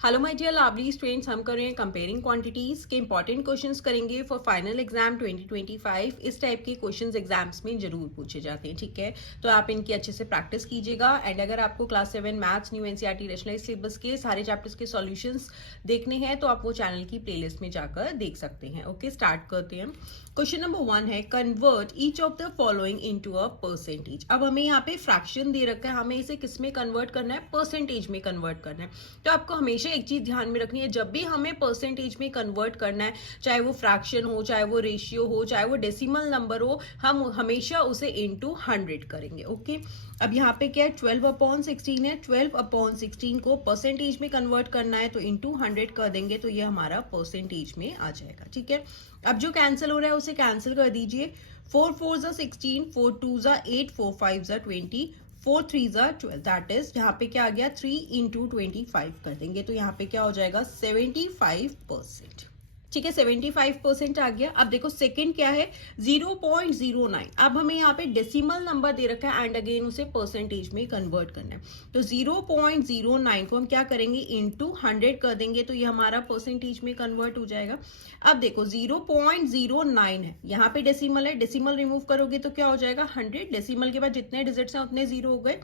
Hello my dear lovely students, हम कर रहे हैं कंपेयरिंग क्वांटिटीज के इंपॉर्टेंट क्वेश्चंस करेंगे फॉर फाइनल एग्जाम 2025। इस टाइप के क्वेश्चंस एग्जाम्स में जरूर पूछे जाते हैं, ठीक है। तो आप इनकी अच्छे से प्रैक्टिस कीजिएगा। एंड अगर आपको class 7 maths new NCERT rationalised syllabus के सारे चैप्टर्स के सॉल्यूशंस देखने हैं तो आप वो चैनल की प्लेलिस्ट में जाकर देख सकते हैं। ओके, स्टार्ट करते हैं। क्वेश्चन नंबर 1 है convert each of the following into a percentage. अब हमें यहाँ पे फ्रैक्शन दे रखा है, हमें इसे किस में कन्वर्ट करना है? परसेंटेज में कन्वर्ट करना है। तो आपको हमेशा एक चीज ध्यान में रखनी है, जब भी हमें परसेंटेज में कन्वर्ट करना है, चाहे वो फ्रैक्शन हो, चाहे वो रेशियो हो, चाहे वो डेसिमल नंबर हो, हम हमेशा उसे इनटू 100 करेंगे। ओके, अब यहाँ पे क्या है? 12/16 है। 12/16 को परसेंटेज में कन्वर्ट करना है तो इनटू 100 कर देंगे तो ये हमारा परसेंटेज में आ जाएगा, ठीक है। अब जो कैंसिल हो रहा है उसे कैंसिल कर दीजिए। 4 4 16, 4 2 8, 4 5 20, 4 3 12। दैट इज यहाँ पे क्या आ गया? 3 इंटू 25 कर देंगे तो यहाँ पे क्या हो जाएगा? 75%, ठीक है। 75% आ गया। अब देखो सेकंड क्या है? 0.09। अब हमें यहाँ पे डेसिमल नंबर दे रखा है एंड अगेन उसे परसेंटेज में कन्वर्ट करना है। तो 0.09 को हम क्या करेंगे? इनटू 100 कर देंगे तो ये हमारा परसेंटेज में कन्वर्ट हो जाएगा। अब देखो 0.09 है, यहाँ पे डेसिमल है, डेसिमल रिमूव करोगे तो क्या हो जाएगा? 100। डेसिमल के बाद जितने डिजिट्स हैं उतने जीरो हो गए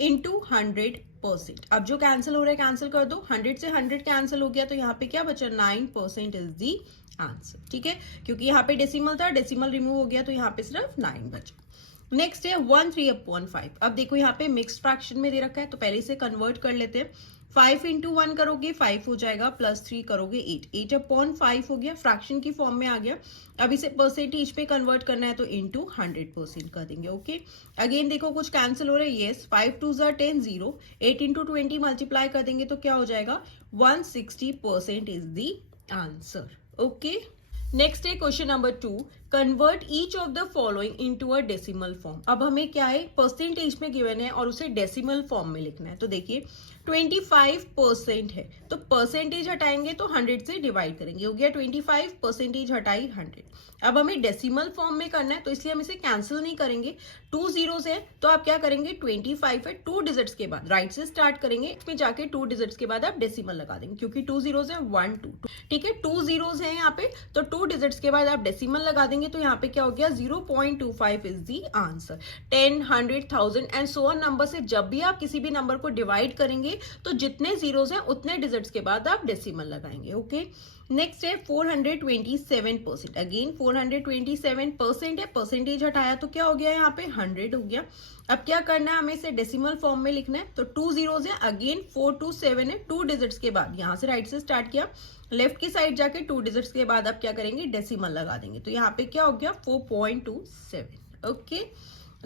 इंटू 100%। अब जो कैंसिल हो रहा है कैंसिल कर दो। 100 से 100 कैंसिल हो गया तो यहाँ पे क्या बचा? 9% इज दी आंसर, ठीक है। क्योंकि यहाँ पे डेसिमल था, डेसिमल रिमूव हो गया तो यहाँ पे सिर्फ 9 बचा। नेक्स्ट है 13/5। अब देखो यहाँ पे मिक्स्ड फ्रैक्शन में दे रखा है तो पहले इसे कन्वर्ट कर लेते हैं। 5 इंटू 1 करोगे 5 हो जाएगा, प्लस 3 करोगे 8, 8/5 हो गया, फ्रैक्शन की फॉर्म में आ गया। अब इसे परसेंटेज पे कन्वर्ट करना है तो इंटू 100% कर देंगे। ओके, अगेन देखो कुछ कैंसिल हो रहा है। येस, 5 2 10, 0, 8 इंटू 20 मल्टीप्लाई कर देंगे तो क्या हो जाएगा? 160% is the answer. Okay, next है question number 2, convert each of the following into a decimal form. अब हमें क्या है? परसेंटेज में गिवन है और उसे डेसिमल फॉर्म में लिखना है। तो देखिए 25% है तो परसेंटेज हटाएंगे तो 100 से डिवाइड करेंगे, हो गया 25, परसेंटेज हटाई 100। अब हमें डेसिमल फॉर्म में करना है तो इसलिए हम इसे कैंसिल नहीं करेंगे। 2 zeros है तो आप क्या करेंगे? 25 है, 2 डिजिट्स के बाद राइट से स्टार्ट करेंगे, इसमें जाके 2 डिजिट्स के बाद आप डेसिमल लगा देंगे क्योंकि 2 zeros है, 1 2, ठीक है। 2 zeros है यहाँ पे तो 2 डिजिट्स के बाद आप डेसिमल लगा देंगे तो यहाँ पे क्या हो गया? 0.25 is the answer. 10, 100, 1000 and so on number से जब भी आप किसी भी नंबर को डिवाइड करेंगे तो जितने जीरोस हैं उतने डिजिट्स के बाद आप डेसिमल लगाएंगे। ओके, नेक्स्ट है 427%। अगेन 427% है, परसेंटेज हटाया तो क्या हो गया? यहाँ पे 100 हो गया। अब क्या करना है? हमें इसे डेसिमल फॉर्म में लिखना है। तो 2 zeros है, अगेन 427 है, 2 डिजिट्स के बाद यहां से राइट से स्टार्ट किया, लेफ्ट की साइड जाके 2 डिजिट्स के बाद आप क्या करेंगे? डेसिमल लगा देंगे तो यहाँ पे क्या हो गया? 4.27। ओके,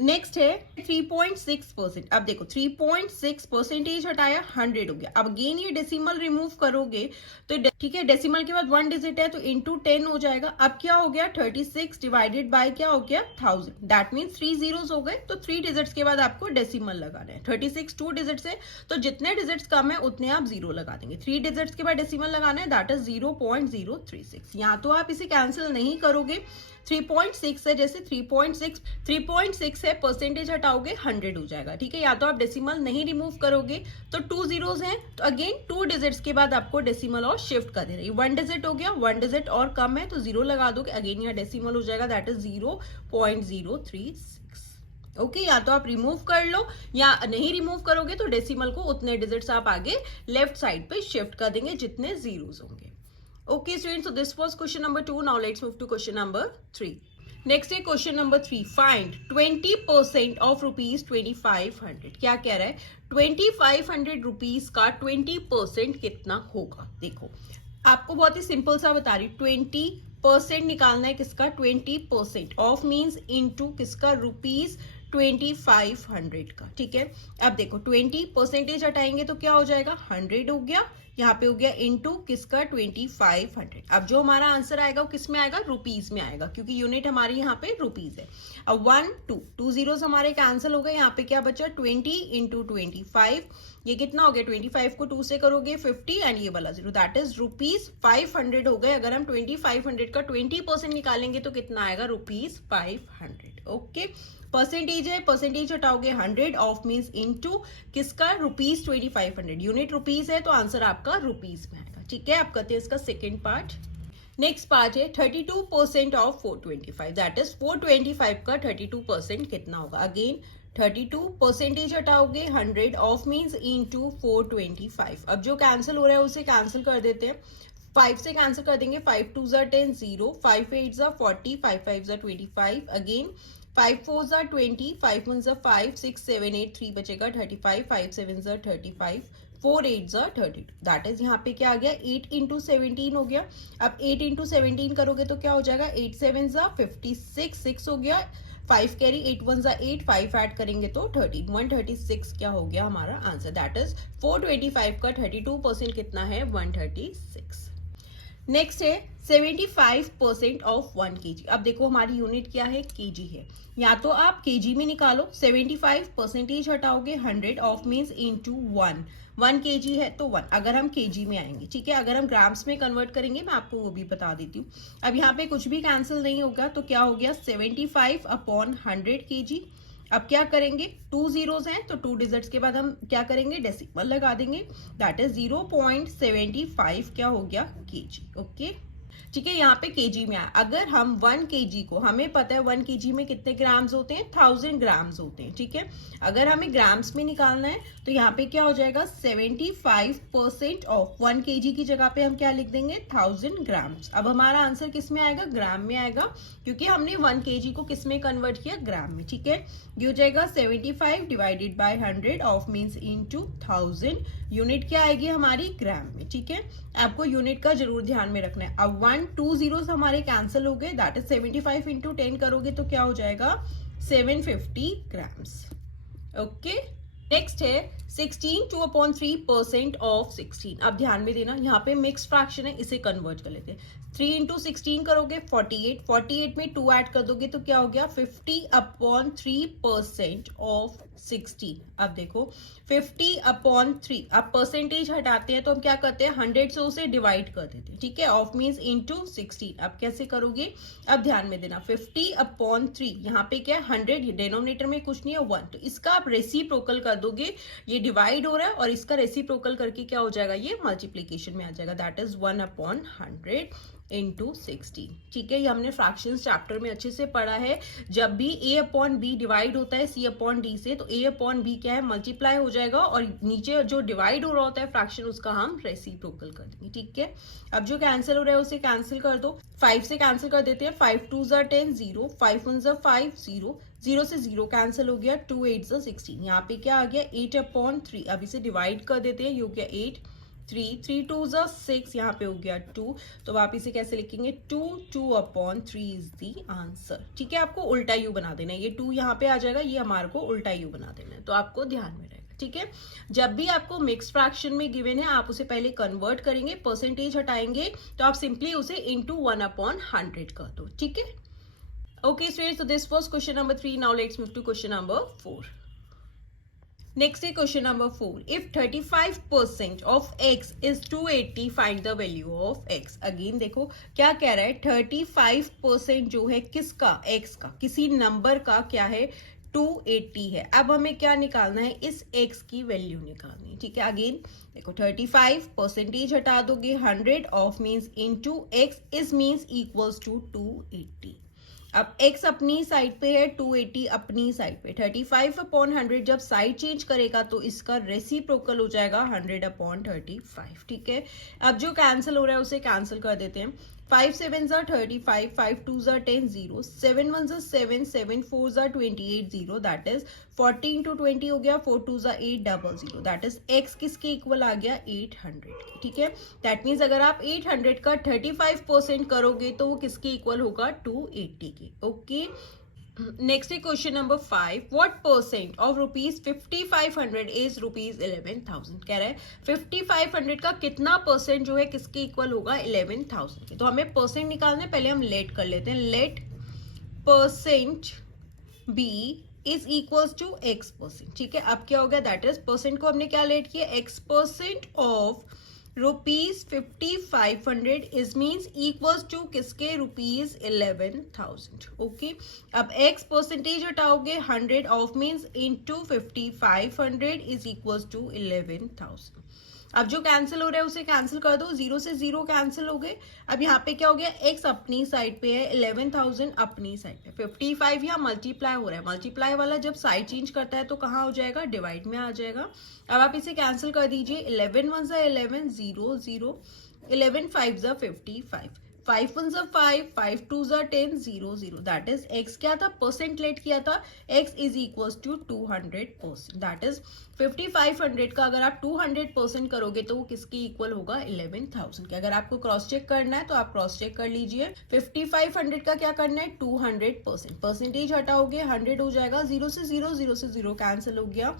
नेक्स्ट है 3.6%। अब देखो 3.6 परसेंटेज हटाया 100 हो गया। अब अगेन ये डेसिमल रिमूव करोगे तो ठीक है, डेसिमल के बाद 1 डिजिट है तो इंटू 10 हो जाएगा। अब क्या हो गया? 36 डिवाइडेड बाय क्या हो गया? 1000। दैट मीन्स 3 zeros हो गए तो 3 डिजिट्स के बाद आपको डेसिमल लगाना है। 36 2 डिजिट्स है तो जितने डिजिट्स कम है उतने आप जीरो लगा देंगे। 3 डिजिट्स के बाद डेसिमल लगाना है, दैट इज 0.036। यहाँ तो आप इसे कैंसिल नहीं करोगे। 3.6 है, जैसे 3.6 है, परसेंटेज हटाओगे 100 हो जाएगा, ठीक है। या तो आप डेसिमल नहीं रिमूव करोगे तो 2 zeros हैं तो अगेन 2 डिजिट्स के बाद आपको डेसिमल और शिफ्ट कर देना है। 1 डिजिट हो गया, 1 डिजिट और कम है तो 0 लगा दोगे, अगेन यहाँ डेसिमल हो जाएगा, दैट इज 0.036। ओके, या तो आप रिमूव कर लो या नहीं रिमूव करोगे तो डेसिमल को उतने डिजिट्स आप आगे लेफ्ट साइड पे शिफ्ट कर देंगे जितने जीरोस होंगे। Okay students, so this was question number 2. Now let's move to question number 3. Next है question number 3, find 20% of rupees 2500। क्या कह रहा है? 2500 रुपीज का 20% कितना होगा? देखो आपको बहुत ही सिंपल सा बता रही हूँ। 20% निकालना है किसका? 20% ऑफ मीन्स इनटू किसका? रुपीज 2500 का, ठीक है। अब देखो 20% हटाएंगे तो क्या हो जाएगा? 100 हो गया, यहाँ पे हो गया इनटू किसका? 2500। अब जो हमारा आंसर आएगा वो किस में आएगा? रुपीज में आएगा क्योंकि यूनिट हमारी यहाँ पे रुपीज है। अब 1 2 zeros हमारे कैंसिल हो गए, यहाँ पे क्या बचा? 20 इंटू 25, ये कितना हो गया? 25 को 2 से करोगे 50 एंड ये वाला 0, दैट इज रुपीज 500 हो गए। अगर हम 2500 का 20% निकालेंगे तो कितना आएगा? रुपीज 500। ओके, परसेंटेज है, परसेंटेज हटाओगे 100 ऑफ मीन्स इनटू किसका, रुपीज 2500, यूनिट रुपीज है तो आंसर आपका रुपीज में आएगा। ठीक है, आप करते हैं इसका सेकेंड पार्ट। नेक्स्ट पार्ट है 32% ऑफ 425, दैट इज 425 का 32% कितना होगा। अगेन 32 परसेंटेज हटाओगे 100 ऑफ मीन्स इनटू 425। अब जो कैंसिल हो रहा है उसे कैंसिल कर देते हैं, 5 से कैंसिल कर देंगे, 5 2 ज़ा 10 0, 5 8 ज़ा 40, 5 5 ज़ा 25, अगेन 5 4 ज़ा 20, 5 1 ज़ा 5, 6 7 8 3 बचेगा 35, 5 7 ज़ा 35, 4 8 ज़ा 32, दैट इज यहाँ पे क्या आ गया 8 इंटू 17 हो गया। अब 8 इंटू 17 करोगे तो क्या हो जाएगा 8 7 ज़ा 56, 6 हो गया, 5 कैरी 8 1 ज़ा 8, 5 ऐड करेंगे तो 13, 136 क्या हो गया हमारा आंसर, दैट इज 425 का 32% कितना है 136। नेक्स्ट है 75% ऑफ 1 kg। अब देखो हमारी यूनिट क्या है, केजी है, या तो आप केजी में निकालो, 75 परसेंटेज हटाओगे 100 ऑफ मीन्स इनटू 1 kg है तो 1, अगर हम केजी में आएंगे। ठीक है, अगर हम ग्राम्स में कन्वर्ट करेंगे मैं आपको वो भी बता देती हूँ। अब यहाँ पे कुछ भी कैंसिल नहीं होगा तो क्या हो गया 75 अपॉन 100 kg। अब क्या करेंगे, 2 जीरोस हैं तो 2 डिजिट्स के बाद हम क्या करेंगे, डेसिमल लगा देंगे, दैट इज 0.75 क्या हो गया केजी। ओके, ठीक है, यहाँ पे केजी में आया। अगर हम 1 केजी को, हमें पता है 1 केजी में कितने ग्राम्स होते हैं, 1000 ग्राम्स होते हैं। ठीक है, अगर हमें ग्राम्स में निकालना है तो यहाँ पे क्या हो जाएगा 75% ऑफ 1 केजी की जगह पे हम क्या लिख देंगे 1000 ग्राम्स। अब हमारा आंसर किस में आएगा, ग्राम में आएगा, क्योंकि हमने 1 केजी को किस में कन्वर्ट किया, ग्राम में। ठीक है, ये हो जाएगा 75 divided by 100 of means into 1000, unit क्या आएगी हमारी ग्राम में। ठीक है, आपको यूनिट का जरूर ध्यान में रखना है। अब 1 2 जीरोस हमारे कैंसिल हो गए, दैट इज 75 इंटू 10 करोगे तो क्या हो जाएगा 750 ग्राम्स। ओके, नेक्स्ट है 16 2/3% ऑफ 16। अब ध्यान में देना, यहाँ पे मिक्स फ्रैक्शन है, इसे कन्वर्ट कर लेते हैं। 3 इंटू 16 करोगे 48, 48 में 2 ऐड कर दोगे तो क्या हो गया 50/3% ऑफ 16। अब देखो 50/3, अब परसेंटेज हटाते हैं तो हम क्या करते हैं 100 से उसे डिवाइड कर देते हैं। ठीक है, ऑफ मीन्स इनटू 16। अब कैसे करोगे, अब ध्यान में देना 50/3, यहाँ पे क्या है 100, डिनोमिनेटर में कुछ नहीं है 1, तो इसका आप रेसिप्रोकल कर दोगे, ये डिवाइड हो रहा है और इसका रेसिप्रोकल करके क्या हो जाएगा, ये मल्टीप्लीकेशन में आ जाएगा, दैट इज 1/100 इंटू 16। ठीक है, ये हमने फ्रैक्शंस चैप्टर में अच्छे से पढ़ा है। जब भी a अपॉन बी डिवाइड होता है c अपॉन डी से तो a अपॉन बी क्या है मल्टीप्लाई हो जाएगा और नीचे जो डिवाइड हो रहा होता है फ्रैक्शन उसका हम रेसिप्रोकल कर देंगे। ठीक है, अब जो कैंसिल हो रहा है उसे कैंसिल कर दो, 5 से कैंसिल कर देते हैं, 5 2 ज़ा 10 0, 5 1 ज़ा 5 0, 0 से 0 कैंसिल हो गया, 2 8 ज़ा 16, यहाँ पे क्या आ गया 8/3। अब इसे डिवाइड कर देते हैं, ये हो गया 8, 3 3 2 ज़ा 6, यहाँ पे हो गया 2, तो आप इसे कैसे लिखेंगे 2 2/3 इज द आंसर। ठीक है, आपको उल्टा यू बना देना है, ये 2 यहाँ पे आ जाएगा, ये हमारे को उल्टा यू बना देना है, तो आपको ध्यान में रहेगा। ठीक है, जब भी आपको मिक्स फ्रैक्शन में गिवन है आप उसे पहले कन्वर्ट करेंगे, परसेंटेज हटाएंगे तो आप सिंपली उसे इनटू 1/100 कर दो। ठीक है, okay students, so this was question number 3. Now let's move to question number 4. Next is question number 4. If 35% of x is 280, find the value of x. Again देखो क्या कह रहा है, 35% जो है किसका, x का, किसी नंबर का क्या है 280 है। अब हमें क्या निकालना है, इस x की वैल्यू निकालनी है। ठीक है, अगेन देखो 35 परसेंटेज हटा दोगे 100 of means into x is means equals to 280। अब x अपनी साइड पे है, 280 अपनी साइड पे, 35/100 जब साइड चेंज करेगा तो इसका रेसिप्रोकल हो जाएगा 100/35। ठीक है, अब जो कैंसिल हो रहा है उसे कैंसिल कर देते हैं, 5 7 ज़ा 35, 5 2 ज़ा 10 0, 7 1 ज़ा 7, 7 4 ज़ा 28 0, दैट इज 40 इंटू 20 हो गया, 4 2 ज़ा 8 00, दैट इज x किसके इक्वल आ गया 800। ठीक है, दैट मीन्स अगर आप 800 का 35% करोगे तो वो किसके इक्वल होगा 280 के। Okay, next question number 5. What percent of rupees 5500 is rupees 11,000? कह रहा है 5500 का कितना परसेंट जो है किसके इक्वल होगा 11,000 के। तो हमें परसेंट निकालना है, पहले हम लेट कर लेते हैं, let percent be is equals to x%। ठीक है, अब क्या हो गया, दैट इज परसेंट को हमने क्या लेट किया x% of ₹5500 is means equals to किसके ₹11,000. ओके, अब x परसेंटेज हटाओगे 100 of means into 5500 is equals to 11,000. अब जो कैंसिल हो रहा है उसे कैंसिल कर दो, 0 से 0 कैंसिल हो गए. अब यहाँ पे क्या हो गया, x अपनी साइड पे है, 11,000 अपनी साइड पे. 55 यहाँ मल्टीप्लाई हो रहा है, मल्टीप्लाई वाला जब साइड चेंज करता है तो कहाँ हो जाएगा, डिवाइड में आ जाएगा. अब आप इसे कैंसिल कर दीजिए, 11 1 ज़ा 11, 0 0, 11 5 ज़ा 55, 5 1 ज़ा 5, 5 2 ज़ा 10, 0 0. दैट इज x क्या था, परसेंट लेट किया था, x is equals to 200%. That is 5500 का अगर आप 200% करोगे तो वो किसके इक्वल होगा, 11,000 के. अगर आपको क्रॉस चेक करना है तो आप क्रॉस चेक कर लीजिए. 5500 का क्या करना है, 200%. परसेंटेज हटाओगे 100 हो जाएगा, 0 से 0, 0 से 0 कैंसिल हो गया.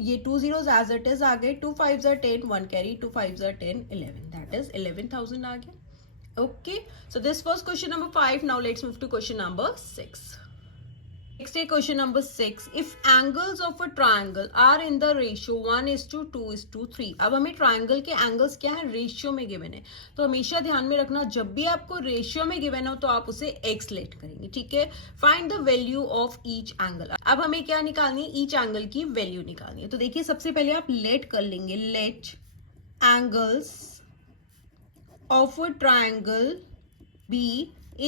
ये 2 zeros एज इट इज आ गए, 2 5 ज़ा 10, 1 कैरी, 2 5 ज़ा 10, 11. दैट इज 11,000 आ गया. Okay, so this was question number 5. Now let's move to question number 6. Next is question number 6. If angles of a triangle are in the ratio 1:2:3. अब हमें triangle के angles क्या है, ratio में given है. तो हमेशा ध्यान में रखना, जब भी आपको रेशियो में गिवन हो तो आप उसे x लेट करेंगे. ठीक है, find the value of each angle. अब हमें क्या निकालनी है, ईच एंगल की वैल्यू निकालनी है. तो देखिए सबसे पहले आप लेट कर लेंगे, let angles of a triangle B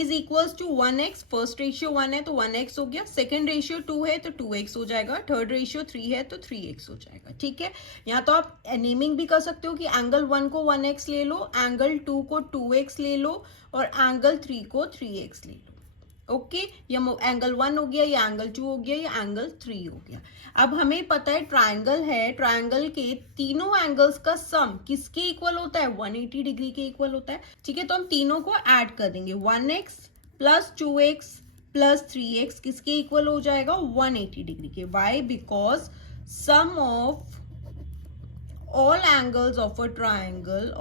is equals to 1x. First ratio 1 है तो 1x हो गया, सेकेंड रेशियो 2 है तो 2x हो जाएगा, थर्ड रेशियो 3 है तो 3x हो जाएगा. ठीक है, यहाँ तो आप नेमिंग भी कर सकते हो कि एंगल 1 को 1x ले लो, एंगल 2 को 2x ले लो और एंगल 3 को 3x ले लो. ओके, या एंगल 1 हो गया, या एंगल 2 हो गया, या एंगल 3 हो गया. अब हमें पता है ट्राइंगल है, ट्राइंगल के तीनों एंगल्स का सम किसके इक्वल होता है, 180 डिग्री के इक्वल होता है. ठीक है, तो हम तीनों को ऐड कर देंगे, 1x plus 2x plus 3x किसके इक्वल हो जाएगा, 180 डिग्री के. Why, because sum of all angles of a triangle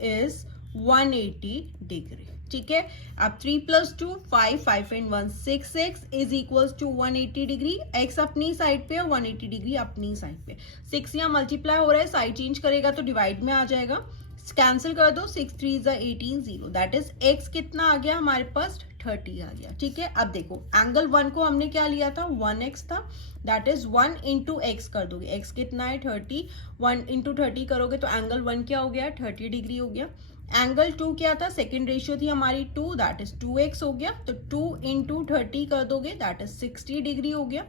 is 180 degree. ठीक है, अब 3 + 2 5, 5 and 1 6x is equals to 180 degree. x अपनी साइड पे, 180 डिग्री अपनी साइड पे. 6 यहाँ मल्टीप्लाई हो रहा है, साइड चेंज करेगा तो डिवाइड में आ जाएगा, कैंसिल कर दो, 6 3 ज़ा 18, 0. दैट इज x कितना आ गया हमारे पास, 30 आ गया. ठीक है, अब देखो एंगल 1 को हमने क्या लिया था, 1x था. दैट इज 1 इंटू एक्स कर दोगे, x कितना है 30, 1 इंटू 30 करोगे तो एंगल 1 क्या हो गया, 30 डिग्री हो गया. एंगल 2 क्या था, सेकेंड रेशियो थी हमारी 2, दैट इज 2x हो गया, तो 2 इंटू 30 कर दोगे, दैट इज 60 डिग्री हो गया.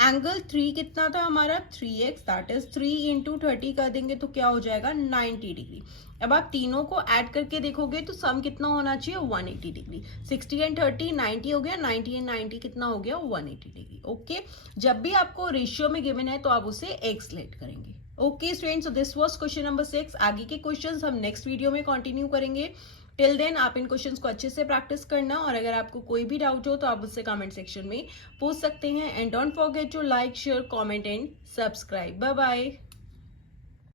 एंगल 3 कितना था हमारा, 3x, दैट इज 3 इंटू 30 कर देंगे तो क्या हो जाएगा, 90 डिग्री. अब आप तीनों को ऐड करके देखोगे तो सम कितना होना चाहिए, 180 डिग्री. 60 एंड 30 90 हो गया, 90 एंड 90 कितना हो गया, 180 डिग्री. ओके, जब भी आपको रेशियो में गिवन है तो आप उसे x लेट करेंगे. Okay students, so this was question number 6. आगे के क्वेश्चंस हम नेक्स्ट वीडियो में कंटिन्यू करेंगे. टिल देन आप इन क्वेश्चंस को अच्छे से प्रैक्टिस करना, और अगर आपको कोई भी डाउट हो तो आप उससे कमेंट सेक्शन में पूछ सकते हैं. And don't forget to like, share, comment and subscribe. Bye bye.